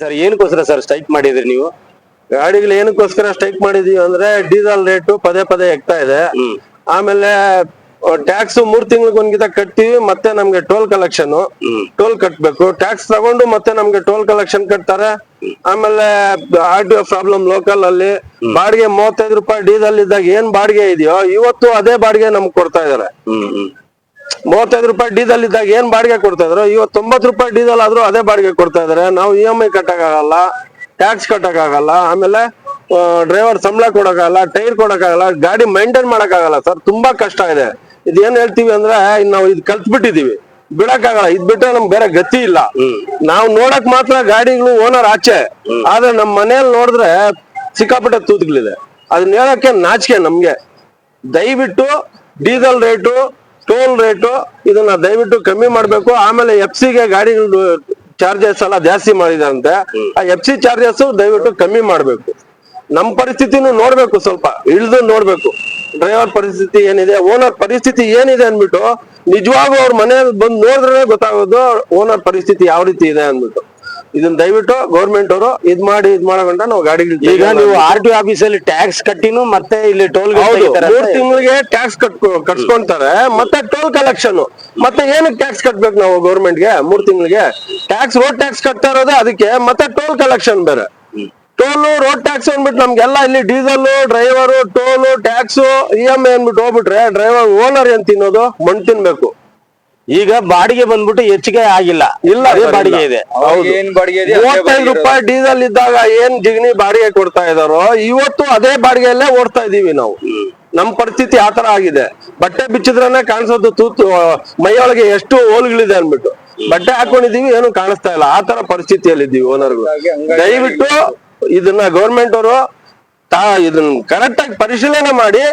Sir ಏನಕ್ಕೋಸ್ಕರ sir strike ಮಾಡಿದ್ರಿ ನೀವು? ಗಾಡಿಗಳು ಏನಕ್ಕೋಸ್ಕರ ಸ್ಟ್ರೈಕ್ ಮಾಡಿದೀವಿ ಅಂದ್ರೆ ಡೀಸೆಲ್ ರೇಟು ಪದೇ ಪದೇ ಎಕ್ತಾ ಇದೆ. ಆಮೇಲೆ ಟ್ಯಾಕ್ಸ್ 3 ತಿಂಗಳಿಗೊಂದ್ಗಿತ ಕಟ್ತೀವಿ, ಮತ್ತೆ ನಮ್ಗೆ ಟೋಲ್ ಕಲೆಕ್ಷನ್ ಟೋಲ್ ಕಟ್ಬೇಕು. ಟ್ಯಾಕ್ಸ್ ತಗೊಂಡು ಮತ್ತೆ ನಮ್ಗೆ ಟೋಲ್ ಕಲೆಕ್ಷನ್ ಕಟ್ತಾರೆ. ಆಮೇಲೆ RTO ಪ್ರಾಬ್ಲಮ್ ಲೋಕಲ್ ಅಲ್ಲಿ. ಬಾಡಿಗೆ 35 ರೂಪಾಯಿ ಡೀಸೆಲ್ ಇದ್ದಾಗ ಏನ್ ಬಾಡಿಗೆ ಇದೆಯೋ ಇವತ್ತು ಅದೇ ಬಾಡಿಗೆ ನಮ್ಗೆ ಕೊಡ್ತಾ ಇದಾರೆ. 35 ರೂಪಾಯಿ ಡೀಸೆಲ್ ಇದ್ದಾಗ ಏನ್ ಬಾಡಿಗೆ ಕೊಡ್ತಾ ಇದ್ರು, ಇವತ್ತು 90 ರೂಪಾಯಿ ಡೀಸೆಲ್ ಆದ್ರೂ ಅದೇ ಬಾಡಿಗೆ ಕೊಡ್ತಾ ಇದಾರೆ. ನಾವು EMI ಕಟ್ಟಕ್ಕಾಗಲ್ಲ, ಟ್ಯಾಕ್ಸ್ ಕಟ್ಟಕ್ಕಾಗಲ್ಲ, ಆಮೇಲೆ ಡ್ರೈವರ್ ಸಂಬಳ ಕೊಡಕ್ಕಾಗಲ್ಲ, ಟೈರ್ ಕೊಡಕ್ಕಾಗಲ್ಲ, ಗಾಡಿ ಮೈಂಟೈನ್ ಮಾಡಕ್ಕಾಗಲ್ಲ ಸರ್. ತುಂಬಾ ಕಷ್ಟ ಇದೆ. ಇದೇನ್ ಹೇಳ್ತೀವಿ ಅಂದ್ರೆ ನಾವು ಇದು ಕಲ್ತ್ಬಿಟ್ಟಿದೀವಿ, ಬಿಡಕ್ಕಾಗಲ್ಲ. ಇದ್ ಬಿಟ್ರೆ ನಮ್ಗೆ ಬೇರೆ ಗತಿ ಇಲ್ಲ. ನಾವು ನೋಡಕ್ ಮಾತ್ರ ಗಾಡಿಗಳು ಓನರ್ ಆಚೆ, ಆದ್ರೆ ನಮ್ ಮನೇಲಿ ನೋಡಿದ್ರೆ ಸಿಕ್ಕಾಪಟ್ಟೆ ತೂತುಗಳಿದೆ. ಅದನ್ನ ಹೇಳಕ್ಕೆ ನಾಚಿಕೆ ನಮ್ಗೆ. ದಯವಿಟ್ಟು ಡೀಸೆಲ್ ರೇಟು, ಟೋಲ್ ರೇಟು ಇದನ್ನ ದಯವಿಟ್ಟು ಕಮ್ಮಿ ಮಾಡ್ಬೇಕು. ಆಮೇಲೆ FC ಗೆ ಗಾಡಿಗಳು ಚಾರ್ಜಸ್ ಎಲ್ಲ ಜಾಸ್ತಿ ಮಾಡಿದಾರಂತೆ. ಆ FC ಚಾರ್ಜಸ್ ದಯವಿಟ್ಟು ಕಮ್ಮಿ ಮಾಡ್ಬೇಕು. ನಮ್ ಪರಿಸ್ಥಿತಿನೂ ನೋಡ್ಬೇಕು, ಸ್ವಲ್ಪ ಇಳಿದು ನೋಡ್ಬೇಕು. ಡ್ರೈವರ್ ಪರಿಸ್ಥಿತಿ ಏನಿದೆ, ಓನರ್ ಪರಿಸ್ಥಿತಿ ಏನಿದೆ ಅನ್ಬಿಟ್ಟು ನಿಜವಾಗೂ ಅವ್ರ ಮನೆಯಲ್ಲಿ ಬಂದು ನೋಡಿದ್ರೆ ಗೊತ್ತಾಗೋದು ಓನರ್ ಪರಿಸ್ಥಿತಿ ಯಾವ ರೀತಿ ಇದೆ ಅನ್ಬಿಟ್ಟು. ಇದನ್ನ ದಯವಿಟ್ಟು ಗೌರ್ಮೆಂಟ್ ಅವರು ಇದ್ ಮಾಡಕೊಂಡ ನಾವು ಗಾಡಿಗಳು. ಈಗ ನೀವು RTO ಆಫೀಸಲ್ಲಿ ಟ್ಯಾಕ್ಸ್ ಕಟ್ಟಿನೂ ಮತ್ತೆ ಇಲ್ಲಿ ಟೋಲ್ 3 ತಿಂಗಳಿಗೆ ಟ್ಯಾಕ್ಸ್ ಕಟ್ಸ್ಕೊಂತಾರೆ, ಮತ್ತೆ ಟೋಲ್ ಕಲೆಕ್ಷನ್. ಮತ್ತೆ ಏನಕ್ಕೆ ಟ್ಯಾಕ್ಸ್ ಕಟ್ಬೇಕು ನಾವು ಗೌರ್ಮೆಂಟ್ಗೆ? 3 ತಿಂಗಳಿಗೆ ಟ್ಯಾಕ್ಸ್, ರೋಡ್ ಟ್ಯಾಕ್ಸ್ ಕಟ್ತಾ ಇರೋದೇ ಅದಕ್ಕೆ, ಮತ್ತೆ ಟೋಲ್ ಕಲೆಕ್ಷನ್ ಬೇರೆ. ಟೋಲು, ರೋಡ್ ಟ್ಯಾಕ್ಸ್ ಅಂದ್ಬಿಟ್ಟು ನಮ್ಗೆಲ್ಲ ಇಲ್ಲಿ diesel, driver, toll, tax, EMI ಅಂದ್ಬಿಟ್ಟು ಹೋಗ್ಬಿಟ್ರೆ ಡ್ರೈವರ್ ಓನರ್ ಏನ್ ತಿನ್ನೋದು? ಮಣ್ಣು ತಿನ್ಬೇಕು. ಈಗ ಬಾಡಿಗೆ ಬಂದ್ಬಿಟ್ಟು ಹೆಚ್ಚಿಗೆ ಆಗಿಲ್ಲ, ಇಲ್ಲ ಬಾಡಿಗೆ ಇದೆ. 35 ರೂಪಾಯಿ ಡೀಸೆಲ್ ಇದ್ದಾಗ ಏನ್ ಜಿಗಣಿ ಬಾಡಿಗೆ ಕೊಡ್ತಾ ಇದಾರೋ ಇವತ್ತು ಅದೇ ಬಾಡಿಗೆಯಲ್ಲೇ ಓಡ್ತಾ ಇದೀವಿ ನಾವು. ನಮ್ ಪರಿಸ್ಥಿತಿ ಆತರ ಆಗಿದೆ. ಬಟ್ಟೆ ಬಿಚ್ಚಿದ್ರೇನೆ ಕಾಣಿಸೋದು ತೂತು ಮೈಯೊಳಗೆ ಎಷ್ಟು ಹೋಲ್ಗಳಿದೆ ಅನ್ಬಿಟ್ಟು ಬಟ್ಟೆ ಹಾಕೊಂಡಿದೀವಿ, ಏನು ಕಾಣಿಸ್ತಾ ಇಲ್ಲ. ಆತರ ಪರಿಸ್ಥಿತಿಯಲ್ಲಿ ಇದ್ದೀವಿ ಓನರ್ಗಳು. ದಯವಿಟ್ಟು ಇದನ್ನ ಗೌರ್ಮೆಂಟ್ ಅವರು ಇದನ್ನ ಕರೆಕ್ಟ್ ಆಗಿ ಪರಿಶೀಲನೆ ಮಾಡಿ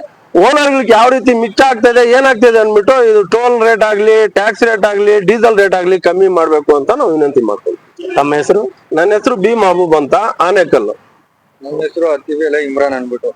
ಓನರ್ಗಳಿಗೆ ಯಾವ ರೀತಿ ಮಿಚ್ಚ ಆಗ್ತದೆ, ಏನಾಗ್ತದೆ ಅನ್ಬಿಟ್ಟು ಇದು ಟೋಲ್ ರೇಟ್ ಆಗ್ಲಿ, ಟ್ಯಾಕ್ಸ್ ರೇಟ್ ಆಗ್ಲಿ, ಡೀಸೆಲ್ ರೇಟ್ ಆಗ್ಲಿ ಕಮ್ಮಿ ಮಾಡ್ಬೇಕು ಅಂತ ನಾವು ವಿನಂತಿ ಮಾಡ್ತೀವಿ. ತಮ್ಮ ಹೆಸರು? ನನ್ನ ಹೆಸರು B. ಮಹಬೂಬ್ ಅಂತ, ಆನೇಕಲ್ಲು. ನನ್ನ ಹೆಸರು ಅತಿವೇಲ ಇಮ್ರಾನ್ ಅನ್ಬಿಟ್ಟು.